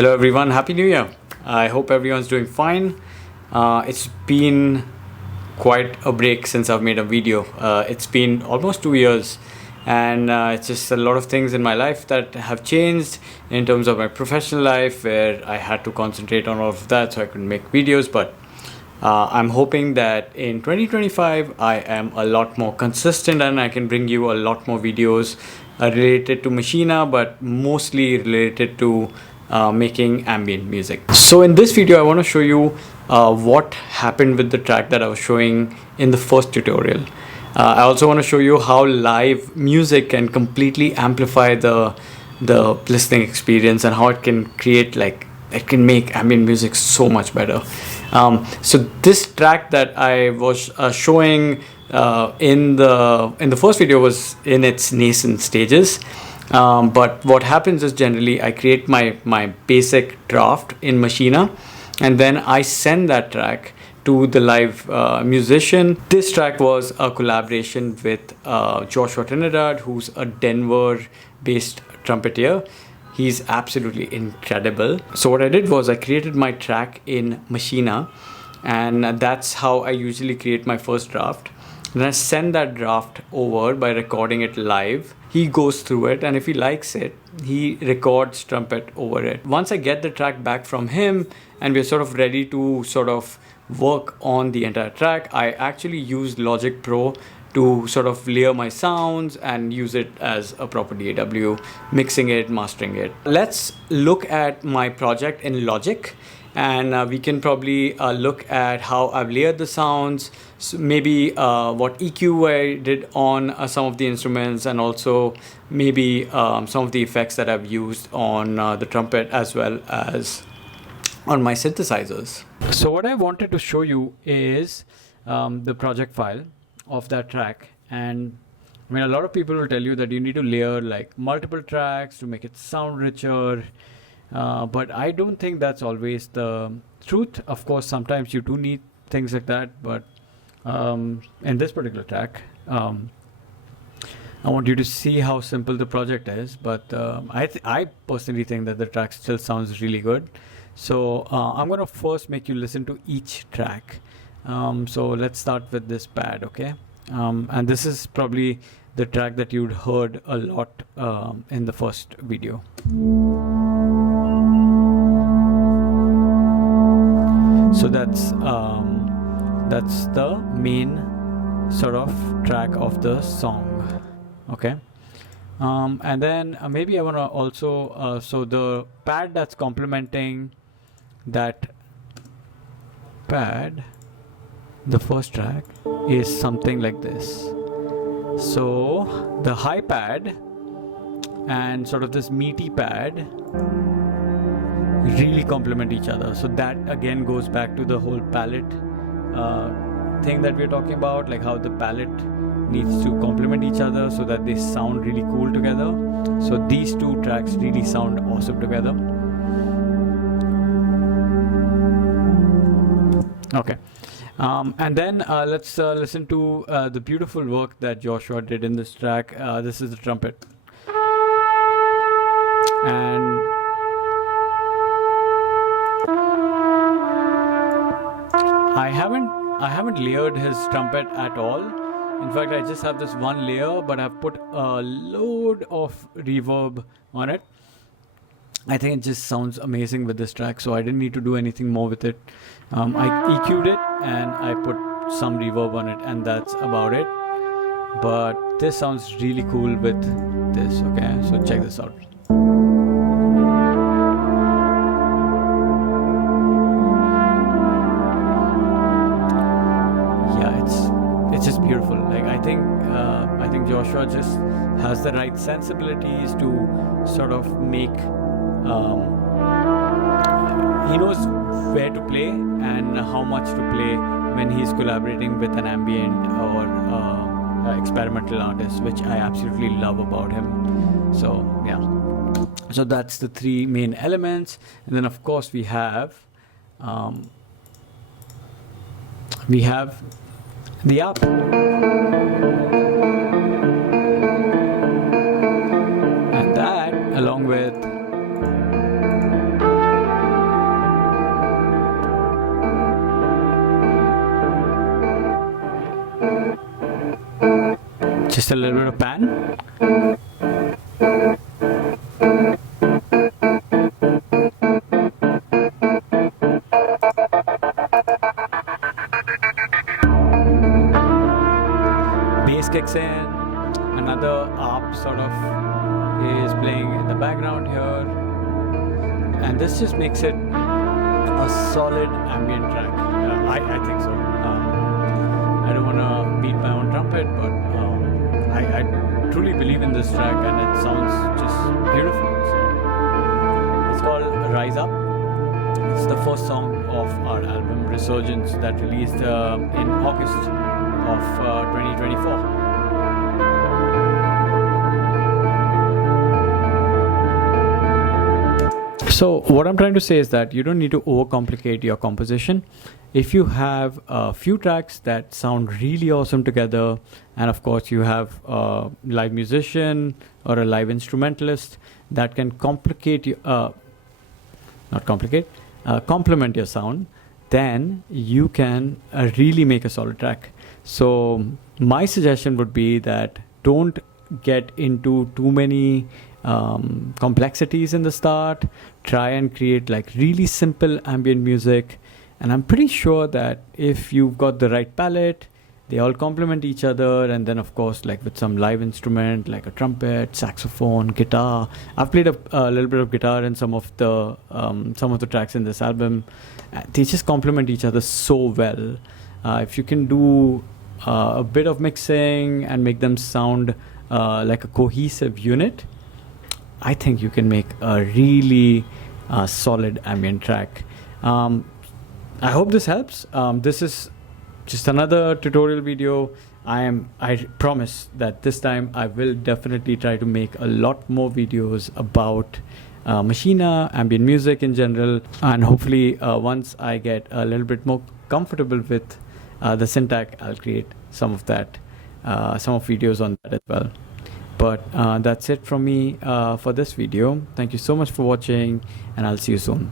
Hello everyone, Happy New Year. I hope everyone's doing fine. It's been quite a break since I've made a video. It's been almost 2 years, and it's just a lot of things in my life that have changed in terms of my professional life, where I had to concentrate on all of that so I could make videos. But I'm hoping that in 2025 I am a lot more consistent and I can bring you a lot more videos related to Machina, but mostly related to making ambient music. So in this video I want to show you what happened with the track that I was showing in the first tutorial. I also want to show you how live music can completely amplify the listening experience and how it can create, like, it can make ambient music so much better. So this track that I was showing in the first video was in its nascent stages. But what happens is, generally I create my basic draft in Machina, and then I send that track to the live musician. This track was a collaboration with Joshua Trinidad, who's a Denver based trumpeter. He's absolutely incredible. So what I did was I created my track in Machina, and that's how I usually create my first draft. Then I send that draft over by recording it live. He goes through it, and if he likes it, he records trumpet over it. Once I get the track back from him and we're sort of ready to sort of work on the entire track, I actually use Logic Pro to sort of layer my sounds and use it as a proper DAW, mixing it, mastering it. Let's look at my project in Logic, and we can probably look at how I've layered the sounds, so maybe what EQ I did on some of the instruments, and also maybe some of the effects that I've used on the trumpet as well as on my synthesizers. So what I wanted to show you is the project file of that track. And I mean, a lot of people will tell you that you need to layer like multiple tracks to make it sound richer. But I don't think that's always the truth. Of course, sometimes you do need things like that, but in this particular track, I want you to see how simple the project is. But I personally think that the track still sounds really good. So I'm going to first make you listen to each track. So let's start with this pad, okay? And this is probably the track that you'd heard a lot in the first video. So that's the main sort of track of the song, okay? And then maybe I want to also so the pad that's complementing that pad, the first track, is something like this. So the high pad and sort of this meaty pad really complement each other. So that again goes back to the whole palette thing that we're talking about, like how the palette needs to complement each other so that they sound really cool together. So these two tracks really sound awesome together. Okay. And then let's listen to the beautiful work that Joshua did in this track. This is the trumpet. And I haven't layered his trumpet at all. In fact, I just have this one layer, but I've put a load of reverb on it. I think it just sounds amazing with this track, so I didn't need to do anything more with it. I EQ'd it and I put some reverb on it, and that's about it. But this sounds really cool with this, okay? So check this out. It's just beautiful. Like I think Joshua just has the right sensibilities to sort of make. He knows where to play and how much to play when he's collaborating with an ambient or experimental artist, which I absolutely love about him. So yeah. So that's the three main elements, and then of course we have the up. And that, along with Just a little bit of pan. Bass kicks in, another ARP sort of is playing in the background here, and this just makes it a solid ambient track. I think so. I don't want to beat my own trumpet, but I truly believe in this track, and it sounds just beautiful. So it's called Rise Up. It's the first song of our album Resurgence that released in August of 2024. So what I'm trying to say is that you don't need to overcomplicate your composition. If you have a few tracks that sound really awesome together, and of course you have a live musician or a live instrumentalist that can complement your sound, then you can really make a solid track. So my suggestion would be that don't get into too many complexities in the start. Try and create like really simple ambient music, and I'm pretty sure that if you've got the right palette, they all complement each other. And then of course, like with some live instrument like a trumpet, saxophone, guitar. I've played a little bit of guitar in some of the tracks in this album. They just complement each other so well. If you can do a bit of mixing and make them sound like a cohesive unit, I think you can make a really solid ambient track. I hope this helps. This is just another tutorial video. I promise that this time I will definitely try to make a lot more videos about Machina, ambient music in general, and hopefully once I get a little bit more comfortable with the syntax, I'll create some of videos on that as well. But that's it from me for this video. Thank you so much for watching, and I'll see you soon.